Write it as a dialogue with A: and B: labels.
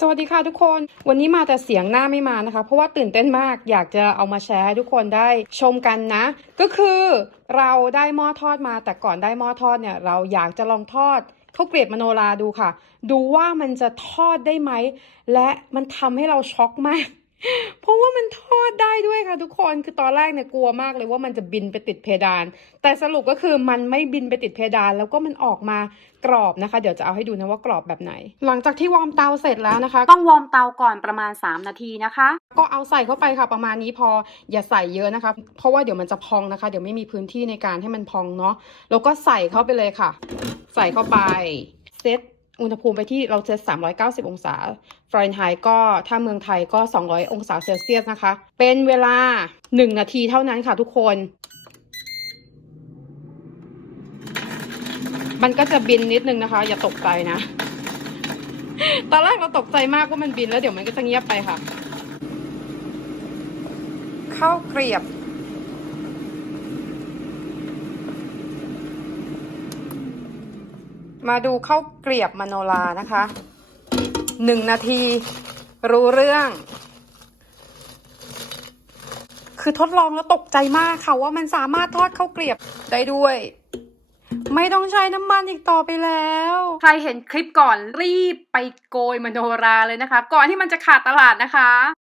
A: สวัสดีค่ะทุกคน วันนี้มาแต่เสียงหน้าไม่มานะคะ เพราะว่าตื่นเต้นมากอยากจะเอามาแชร์ให้ทุกคนได้ชมกันนะ ก็คือเราได้หม้อทอดมา แต่ก่อนได้หม้อทอดเนี่ย เราอยากจะลองทอดข้าวเกรียบมโนราดูค่ะ ดูว่ามันจะทอดได้ไหม และมันทำให้เราช็อกมาก เพราะว่ามันทอดได้ด้วยค่ะทุกคนคือตอนแรกเนี่ยกลัวมากเลยว่ามันจะบินไปติดเพดาน แต่สรุปก็คือมันไม่บินไปติดเพดาน แล้วก็มันออกมากรอบนะคะ เดี๋ยวจะเอาให้ดูนะว่ากรอบแบบไหน หลังจากที่วอร์มเตาเสร็จแล้วนะคะ
B: ต้องวอร์มเตาก่อนประมาณ 3 นาทีนะคะ
A: ก็เอาใส่เข้าไปค่ะประมาณนี้พออย่าใส่เยอะนะคะ เพราะว่าเดี๋ยวมันจะพองนะคะ เดี๋ยวไม่มีพื้นที่ในการให้มันพองเนาะแล้วก็ใส่เข้าไปเลยค่ะ ใส่เข้าไปเซต อุณหภูมิไปที่เราเซต390 องศาฟารนไฮต์ก็ถ้าเมืองไทยก็ 200 องศาเซลเซียสนะคะ เป็นเวลา 1 นาทีเท่านั้นค่ะทุกคน มันก็จะบินนิดนึงนะคะ อย่าตกใจนะ ตอนแรกเราตกใจมากว่ามันบินแล้วเดี๋ยวมันก็จะเงียบไปค่ะ ข้าวเกรียบ มาดูข้าวเกรียบมโนรานะคะหนึ่งนาทีรู้เรื่อง คือทดลองแล้วตกใจมากค่ะว่ามันสามารถทอดข้าวเกรียบได้ด้วย ไม่ต้องใช้น้ำมันอีกต่อไปแล้ว
B: ใครเห็นคลิปก่อนรีบไปโกยมโนราเลยนะคะ ก่อนที่มันจะขาดตลาดนะคะ